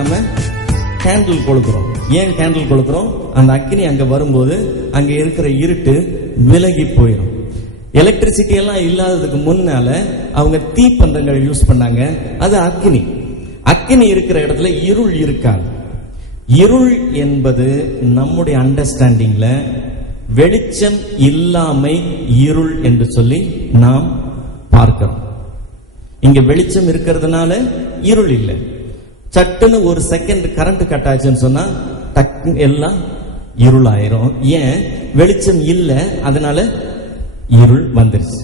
நம்ம கேண்டில் கொளுத்துறோம். ஏன் கேண்டில் கொளுத்துறோம்? அந்த அக்னி அங்க வரும்போது அங்க இருக்கிற இருட்டு விலகி போயிடும். எலக்ட்ரிசிட்டி எல்லாம் இல்லாததுக்கு முன்னால அவங்க தீப்பந்தங்கள் யூஸ் பண்ணாங்க. அது அக்னி. அக்னி இருக்கிற இடத்துல இருள் இருக்காது. இருள் என்பது நம்முடைய அண்டர்ஸ்டாண்டிங்ல வெளிச்சம் இல்லாமை இருள் என்று சொல்லி நாம் பார்க்கிறோம். இங்க வெளிச்சம் இருக்கிறதுனால இருள் இல்லை. சட்டுன்னு ஒரு செகண்ட் கரண்ட் கட் ஆச்சுன்னு சொன்னா டக்கு எல்லாம் இருள் ஆயிரும். ஏன்? வெளிச்சம் இல்லை, அதனால இருள் வந்துருச்சு.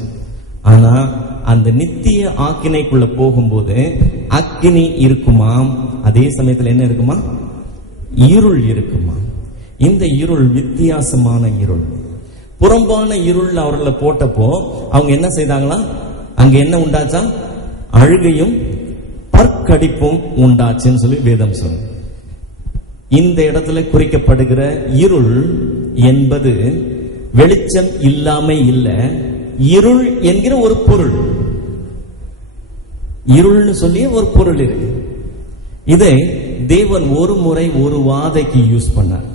ஆனா அந்த நித்திய ஆக்கினைக்குள்ள போகும்போது அக்கினி இருக்குமா, அதே சமயத்துல என்ன இருக்குமா? இருள் இருக்குமா. இந்த இருள் வித்தியாசமான இருள். புறம்பான இருள் அவர்களை போட்டப்போ அவங்க என்ன செய்தாங்களா? அங்க என்ன உண்டாச்சா? அழுகையும் பற்கடிப்பும் உண்டாச்சுன்னு சொல்லி வேதம் சொல்லும். இந்த இடத்துல குறிக்கப்படுகிற இருள் என்பது வெளிச்சம் இல்லாம இல்ல, இருள் என்கிற ஒரு பொருள். இருள்னு சொல்லி ஒரு பொருள் இருக்கு. இதை தேவன் ஒரு முறை ஒரு வாதைக்கு யூஸ் பண்ணார்.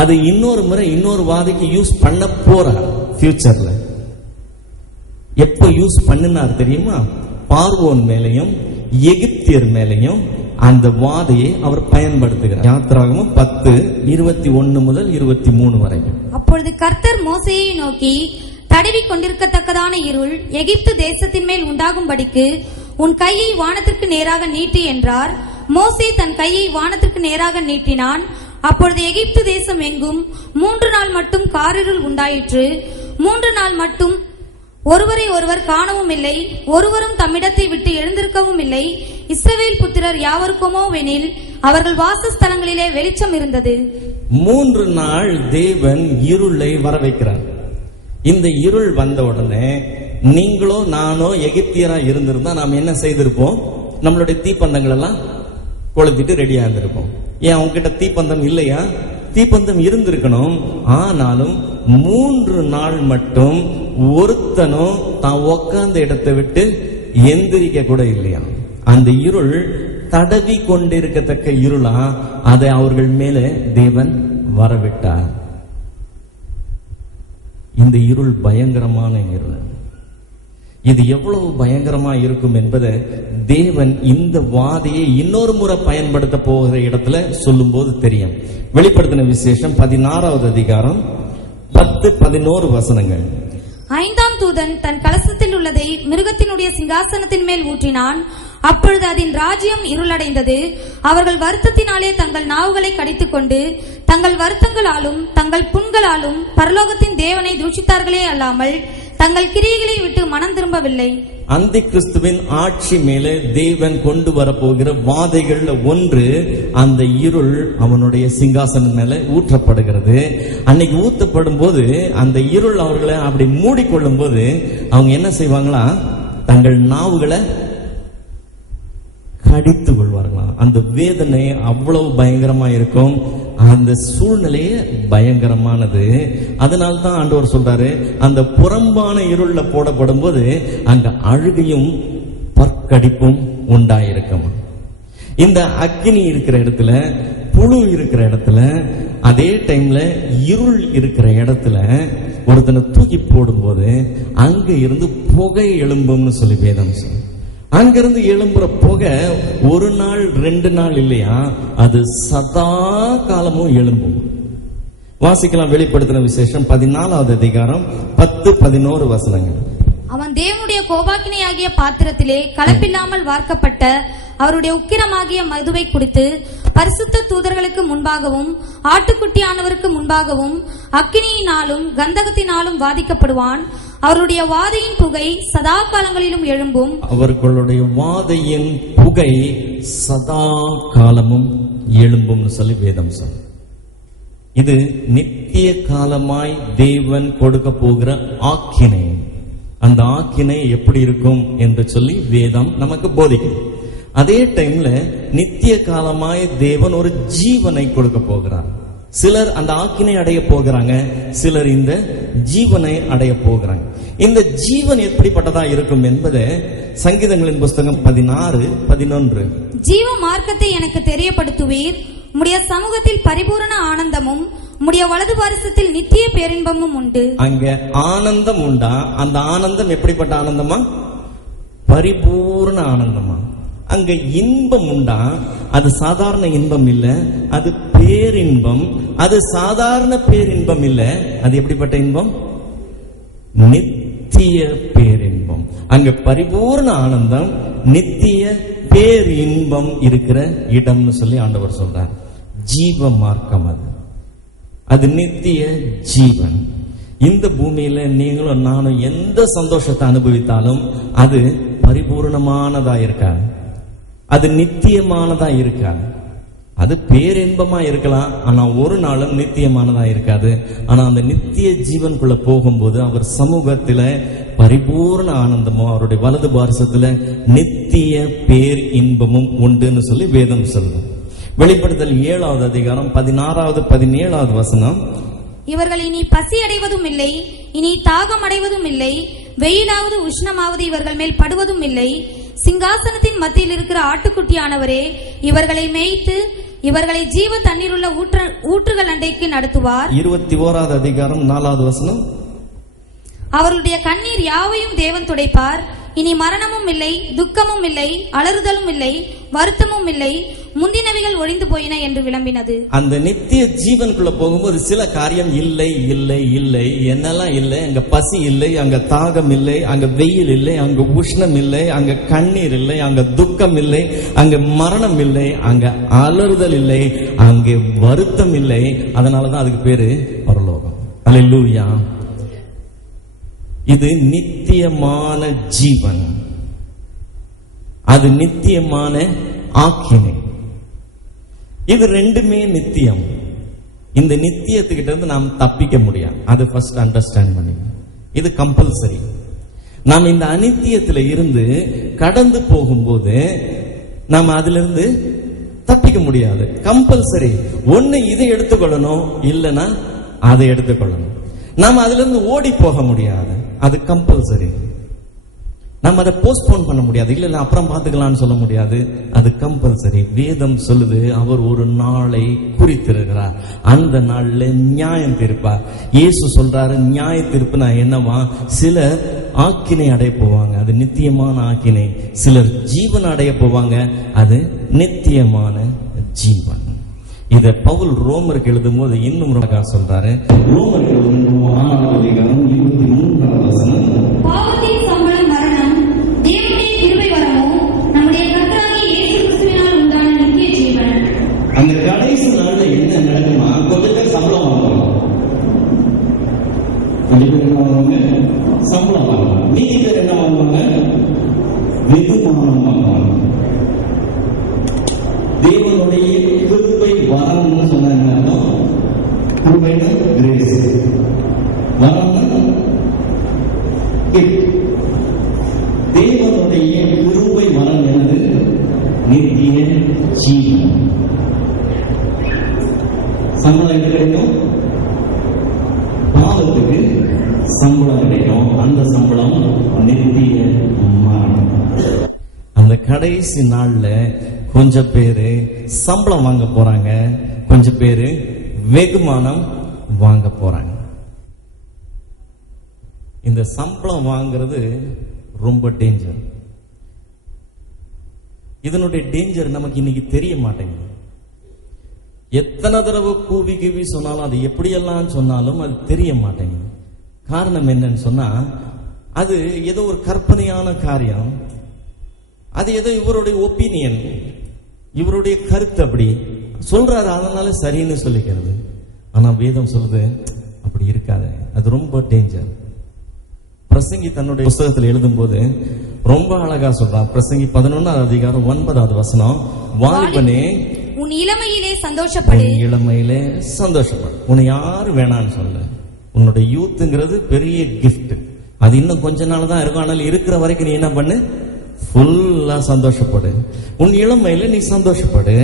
அது இன்னொரு முறை இன்னொரு வாதைக்கு யூஸ் பண்ண போறார் ஃபியூச்சர்ல. எப்ப யூஸ் பண்ணினார் தெரியுமா? பார்வோன் மேலையும் எகிப்தியர் மேலையும் அந்த வாதையை அவர் பயன்படுத்துகிறார். யாத்திராகமம் 10:21 முதல் 23 வரைக்கும். அப்பொழுது கர்த்தர் மோசேயை நோக்கி, தடவி கொண்டிருக்கத்தக்கதான இருள் எகிப்து தேசத்தின் மேல் உண்டாகும்படிக்கு உன் கையை வானத்திற்கு நேராக நீட்டி என்றார். மோசே தன் கையை வானத்திற்கு நேராக நீட்டினான். அப்பொழுது எகிப்து தேசம் எங்கும் 3 நாள் மட்டும் காரிருள் உண்டாயிற்று. 3 நாள் மட்டும் ஒருவரை ஒருவர் காணவும் இல்லை, ஒருவரும் தம்மிடத்தை விட்டு எழுந்திருக்கவும் இல்லை. இஸ்ரவேல் புத்திரர் யாவருக்குமோவெனில் அவர்கள் வாசஸ்தலங்களிலே வெளிச்சம் இருந்தது. 3 நாள் தேவன் இருளை வர வைக்கிறார். இந்த இருள் வந்த உடனே நீங்களோ நானோ எகிப்தியரா இருந்திருந்தா நாம் என்ன செய்திருப்போம்? நம்மளுடைய தீப்பந்தங்கள் எல்லாம் கொளுத்திட்டு ரெடியா இருந்திருப்போம். ஏன் அவங்க கிட்ட தீப்பந்தம் இல்லையா? தீப்பந்தம் இருந்திருக்கணும். ஆனாலும் 3 நாள் மட்டும் ஒருத்தனும் தான் உட்கார்ந்த இடத்தை விட்டு எந்திரிக்க கூட இல்லையா. அந்த இருள் தடவி கொண்டிருக்கத்தக்க இருளா, அதை அவர்கள் மேல தேவன் வரவிட்டார். இந்த இருள் பயங்கரமான இருள். இது எவ்வளவு பயங்கரமா இருக்கும் என்பதை தேவன் இந்த வாதையை இன்னொரு முறை பயன்படுத்த போகிற இடத்துல சொல்லும் போது தெரியும். வெளிப்படுத்தின விசேஷம் 16வது அதிகாரம் 10-11 வசனங்கள். 5ஆம் தூதன் தன் கலசத்தில் உள்ளதை மிருகத்தினுடைய சிங்காசனத்தின் மேல் ஊற்றினான். அப்பொழுது அதன் ராஜ்யம் இருளடைந்தது. அவர்கள் வருத்தத்தினாலே தங்கள் நாவுகளை கடித்துக் கொண்டு தங்கள் வருத்தங்களாலும் தங்கள் புண்களாலும் பரலோகத்தின் தேவனை தூஷித்தார்களே அல்லாமல் தங்கள் கிரியைகளை விட்டு மனம் திரும்பவில்லை. அந்தி கிறிஸ்துவின் ஆட்சி மேலே தேவன் கொண்டு வரப்போகிற வாதைகள்ல ஒன்று அந்த இருள் அவனுடைய சிங்காசனம் மேல ஊற்றப்படுகிறது. அன்னைக்கு ஊற்றப்படும் போது அந்த இருள் அவர்களை அப்படி மூடிக்கொள்ளும் போது அவங்க என்ன செய்வாங்களா? தங்கள் நாவுகளை கடித்து கொள்வார்களாம். அந்த வேதனை அவ்வளவு பயங்கரமா இருக்கும். அந்த சூழ்நிலையே பயங்கரமானது. அதனால்தான் ஆண்டவர் சொல்றாரு, அந்த புறம்பான இருள்ல போடப்படும் போது அங்க அழுகையும் பற்கடிப்பும் உண்டாயிருக்கும். இந்த அக்னி இருக்கிற இடத்துல, புழு இருக்கிற இடத்துல, அதே டைம்ல இருள் இருக்கிற இடத்துல ஒருத்தனை தூக்கி போடும்போது அங்க இருந்து புகை எழும்பும்னு சொல்லி வேதம் சொல்லுது. அங்கிருந்து எழும்புற புகை 1 நாள் 2 நாள் இல்லையா, அது சதா காலமும் எழும்பும். வாசிக்கலாம் வெளிப்படுத்தின விசேஷம் 14வது அதிகாரம் 10-11 வசனங்கள். அவன் தேவனுடைய கோபாக்கினையாகிய பாத்திரத்திலே கலப்பில்லாமல் வார்க்கப்பட்ட அவருடைய உக்கிரமாகிய மதுவை குடித்து பரிசுத்த தூதர்களுக்கு முன்பாகவும் ஆட்டுக்குட்டியானவருக்கு முன்பாகவும் அக்கினியினாலும் கந்தகத்தினாலும் வாதிக்கப்படுவான். அவருடைய வாதையின் புகை சதா காலங்களிலும் எழும்பும். அவர்களுடைய வாதையின் புகை சதா காலமும் எழும்பும் சொல்லி வேதம் சொல்லும். இது நித்திய காலமாய் தேவன் கொடுக்க போகிற ஆக்கினை. அந்த ஆக்கினை எப்படி இருக்கும் என்று சொல்லி வேதம் நமக்கு போதிக்கும். அதே டைம்ல நித்திய காலமாய் தேவன் ஒரு ஜீவனை கொடுக்க போகிறார். சிலர் அந்த ஆக்கினை அடைய போகிறாங்க, சிலர் இந்த ஜீவனை அடைய போகிறாங்க. இந்த ஜீவன் எப்படிப்பட்டதா இருக்கும் என்பதை சங்கீதங்களின் புஸ்தகம் 16:11. ஜீவ மார்க்கத்தை எனக்கு தெரியப்படுத்துவீர், உம்முடைய சமூகத்தில் பரிபூரண ஆனந்தமும் உம்முடைய வலது பாரிசத்தில் நித்திய பேரின்பமும் உண்டு. அங்க ஆனந்தம் உண்டா? அந்த ஆனந்தம் எப்படிப்பட்ட ஆனந்தமா? பரிபூரண ஆனந்தமா? அங்க இன்பம் உண்டா? அது சாதாரண இன்பம் இல்ல, அது பேரின்பம். அது சாதாரண பேரின்பம் இல்ல, அது எப்படிப்பட்ட இன்பம்? நித்திய பேரின்பம். அங்க பரிபூர்ண ஆனந்தம், நித்திய பேரின்பம் இருக்கிற இடம்னு சொல்லி ஆண்டவர் சொல்றார். ஜீவ மார்க்கம் அது நித்திய ஜீவன். இந்த பூமியில நீங்களும் நானும் எந்த சந்தோஷத்தை அனுபவித்தாலும் அது பரிபூர்ணமானதா இருக்காது, அது நித்தியமானதா இருக்காது. அது பேரின்பமா இருக்கலாம், ஆனா ஒரு நாளும் நித்தியமானதா இருக்காது. ஆனா அந்த நித்திய ஜீவனுக்குள்ள போகும்போது அவர் சமூகத்துல பரிபூர்ண ஆனந்தமும் அவருடைய வலது பாரிசத்துல நித்திய பேர் இன்பமும் உண்டுன்னு சொல்லி வேதம் சொல்லுது. வெளிப்படுத்தல் 7வது அதிகாரம் 16வது 17வது வசனம். இவர்கள் இனி பசி அடைவதும் இல்லை, இனி தாகம் அடைவதும் இல்லை, வெயிலாவது உஷ்ணமாவது இவர்கள் மேல் படுவதும் இல்லை. சிங்காசனத்தின் மத்தியில் இருக்கிற ஆட்டுக்குட்டியானவரே இவர்களை மேய்த்து இவர்களை ஜீவ தண்ணீருள்ள ஊற்றுகள் அண்டைக்கு நடத்துவார். 21வது அதிகாரம் 4வது வசனம். அவர்களுடைய கண்ணீர் யாவையும் தேவன் துடைப்பார். இனி மரணமும் இல்லை, துக்கமும் இல்லை, அலறுதலும் இல்லை, வருத்தமும் இல்லை, முந்தினவைகள் ஒழிந்து போயின என்று விளம்பினது. அந்த நித்திய ஜீவனுக்குள்ள போகும்போது சில காரியம் இல்லை இல்லை இல்லை, என்னெல்லாம் இல்லை? அங்க பசி இல்லை, அங்க தாகம் இல்லை, அங்க வெயில் இல்லை, அங்க உஷ்ணம் இல்லை, அங்க கண்ணீர் இல்லை, அங்க துக்கம் இல்லை, அங்க மரணம் இல்லை, அங்க அலறுதல் இல்லை, அங்கே வருத்தம் இல்லை. அதனாலதான் அதுக்கு பேரு பரலோகம். அல்லேலூயா. இது நித்தியமான ஜீவன், அது நித்தியமான ஆக்கினை. இது ரெண்டுமே நித்தியம். இந்த நித்தியத்துக்கிட்ட இருந்து நாம் தப்பிக்க முடியாது. அது ஃபர்ஸ்ட் அண்டர்ஸ்டாண்ட் பண்ணி, இது கம்பல்சரி. நாம் இந்த அநித்தியத்துல இருந்து கடந்து போகும்போது நாம் அதுல இருந்து தப்பிக்க முடியாது. கம்பல்சரி. ஒண்ணு இதை எடுத்துக்கொள்ளணும், இல்லைன்னா அதை எடுத்துக்கொள்ளணும். நாம் அதுல இருந்து ஓடி போக முடியாது, அது கம்பல்சரி. நம்ம அதை போஸ்ட்போன் பண்ண முடியாது, இல்ல அப்புறம் பார்த்துக்கலாம்னு சொல்ல முடியாது, அது கம்பல்சரி. வேதம் சொல்லுது அவர் ஒரு நாளை குறித்திருக்கிறார், அந்த நாள்ல நியாயம் தீர்ப்பார். இயேசு சொல்றாரு நியாய தீர்ப்புனா என்னவா? சிலர் ஆக்கினை அடைய போவாங்க, அது நித்தியமான ஆக்கினை. சிலர் ஜீவன் அடைய போவாங்க, அது நித்தியமான ஜீவன். இத பவுல் ரோமருக்கு எழுதும் போது இன்னும் ரொம்ப சொல்றாரு. ரோமருக்கு 6வது அதிகாரம் 23வது வசனம். பாவத்தின் சம்பளம் மரணம், தேவனுடைய கிருபை வரமோ நம்முடைய கர்த்தராகிய இயேசு கிறிஸ்துவினால் உண்டான நித்திய ஜீவன். அந்த கடைசி நாள்ல என்ன நடக்குமா? கொஞ்சம் பேர் சம்பளம் வாங்குவாங்க, கொஞ்சம் பேர் என்ன வாங்குவாங்க? சம்பளம் வாங்குவாங்க. மீதி பேர் என்ன வாங்குவாங்க? வெகுமானம் வாங்குவாங்க. தேவனுடைய கிருபை வரம்னு சொன்னா என்ன அர்த்தம்? கிருபைனா கிரேஸ், வரம்னா கிஃப்ட். தேவனுடைய கிருபை வரம் என்னது? நித்திய ஜீவன். சம்பளம் எப்படி கிடைக்கும்? பாவத்துக்கு சம்பளம் கிடைக்கும், அந்த சம்பளம் நித்திய மரணம். அந்த கடைசி நாள்ல கொஞ்சம் பேரு சம்பளம் வாங்க போறாங்க, கொஞ்சம் பேரு வெகுமானம் வாங்க போறாங்க. இந்த சம்பளம் வாங்குறது ரொம்ப டேஞ்சர். இதனுடைய டேஞ்சர் நமக்கு இன்னைக்கு தெரிய மாட்டேங்குது. எத்தனை தடவை கூவி கூவி சொன்னாலும், அது எப்படியெல்லாம் சொன்னாலும் அது தெரிய மாட்டேங்குது. காரணம் என்னன்னு சொன்னா, அது ஏதோ ஒரு கற்பனையான காரியம், அது ஏதோ இவருடைய ஒப்பீனியன், இவருடைய கருத்து அப்படி சொல்றாரு, அதனால சரின்னு சொல்லிக்கிறது. ஆனா வேதம் சொல்லுது அப்படி இருக்காது, அது ரொம்ப டேஞ்சர். பிரசங்கி தன்னுடைய புத்தகத்தில் எழுதும் போது ரொம்ப அழகா சொல்றான். பிரசங்கி 11வது அதிகாரம் 9வது வசனம். வாலிபனே உன் இளமையிலே சந்தோஷப்படு, இளமையிலே சந்தோஷப்படு. உன்னை யாரு வேணான்னு சொல்ல. உன்னுடைய யூத்துங்கிறது பெரிய கிஃப்ட், அது இன்னும் கொஞ்ச நாள் தான் இருக்கும். ஆனால் இருக்கிற வரைக்கும் நீ என்ன பண்ணு? ஃபுல்லா சந்தோஷப்படு. உன் இளமையில நீ சந்தோஷப்படு.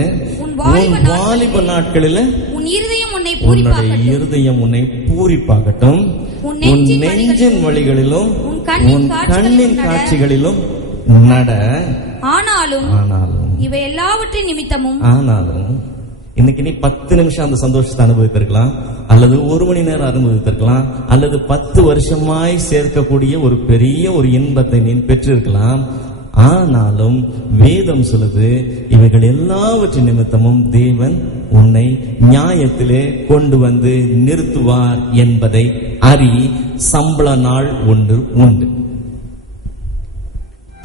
உன் உன் வாலிப நாட்களில உன் இருதயம் உன்னை உன்னுடைய பூரிப்பாக்கட்டும். இருதயம் உன்னை பூரிப்பாகட்டும். உன் உன் நெஞ்சின் நெஞ்சின் வழிகளிலும் உன் கண்ணின் உன் கண்ணின் காட்சிகளிலும் நட. ஆனாலும் இவை எல்லாவற்றின் நிமித்தமும் ஆனாலும் இன்னைக்கு நீ 10 நிமிஷம் அந்த சந்தோஷத்தை அனுபவித்திருக்கலாம், அல்லது 1 மணி நேரம் அனுபவித்திருக்கலாம், அல்லது 10 வருஷமாய் சேர்க்கக்கூடிய ஒரு பெரிய ஒரு இன்பத்தை நீ பெற்றிருக்கலாம். ஆனாலும் வேதம் சொல்லுது, இவைகள் எல்லாவற்றின் நிமித்தமும் தேவன் உன்னை நியாயத்திலே கொண்டு வந்து நிறுத்துவார் என்பதை அறி. சம்பள நாள் ஒன்று உண்டு,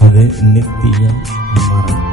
அது நித்திய மரணம்.